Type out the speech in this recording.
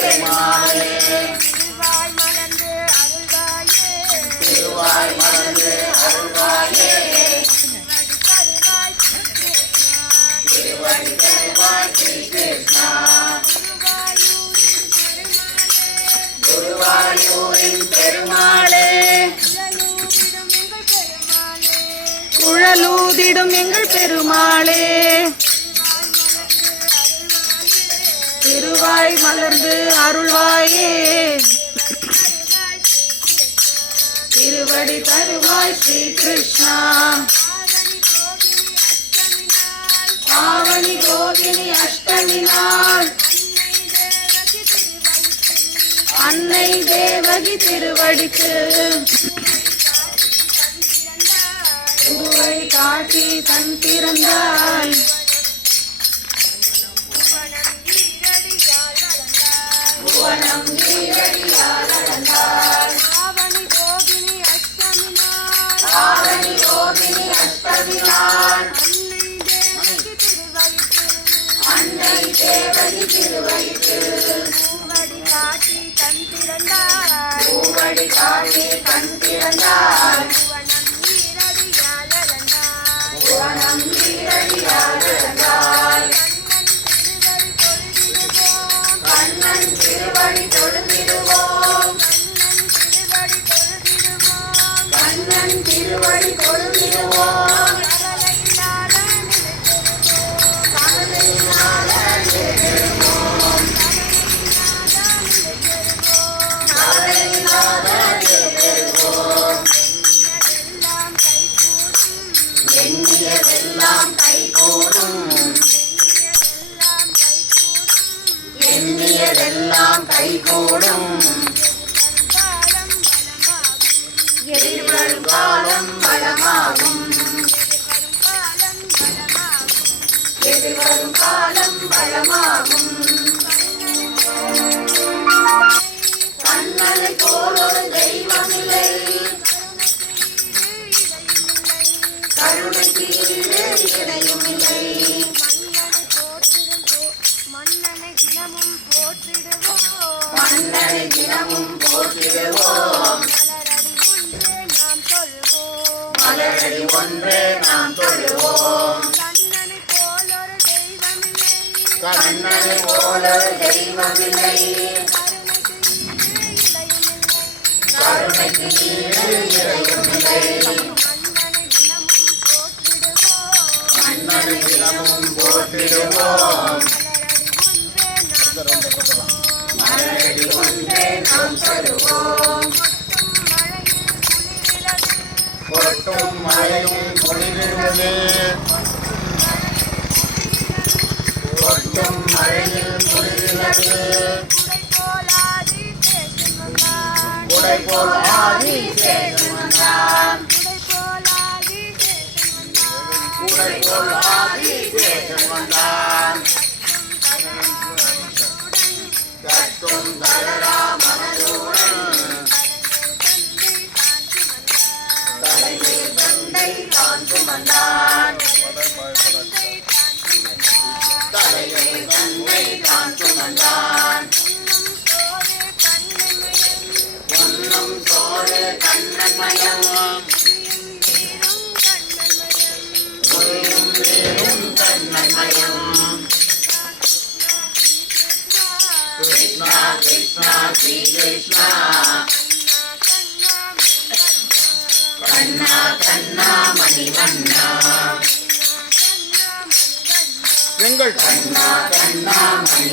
பெருமாளே பெருமாளே திருவாய் மலர்ந்து அருள்வாயே. திருவடி தருவாய் ஸ்ரீ கிருஷ்ணா ஆவணி கோகினி அஷ்டமி நாள். அன்னை தேவகி திருவடிக்கு. காட்டி கண் திறந்தாய் புவனம் நீரடியால் அளந்தாய் ஆவணி ரோகிணி அஷ்டமி நாள் ஆவணி அன்னை தேவகி பூவடி காட்டி கண் திறந்தார் பூவடி காட்டி கண் திறந்தாய் புவனம் நீரடியால் எல்லாம் கைகூடும். எண்ணியதெல்லாம் கைகூடும். எண்ணியதெல்லாம் எதிர்வரும் காலம் பலமாகும். எதிர்வரும் காலம் கண்ணனை போல் ஒரு தெய்வமில்லை கருணை கண்ணனை போலொரு தெய்வமில்லை கண்ணனை தெய்வமில்லை கருணைக்கு ஈடு இறையும் இல்லை. தினமும் போற்றிடுவோம் மன்னனை மலரடி ஒன்றே நாம் கொட்டும் மழையும் கொட்டும் மழையில் போல் ஆதி வந்தான் குடை போல் ஆதி தளரா மனதுடன் தந்தை தான் சுமந்தான் தந்தை தான் சுமந்தான் சோறு கிருஷ்ணா ஸ்ரீ கிருஷ்ணா கண்ணா கண்ணா மணி எங்கள் கண்ணா கண்ணா மணி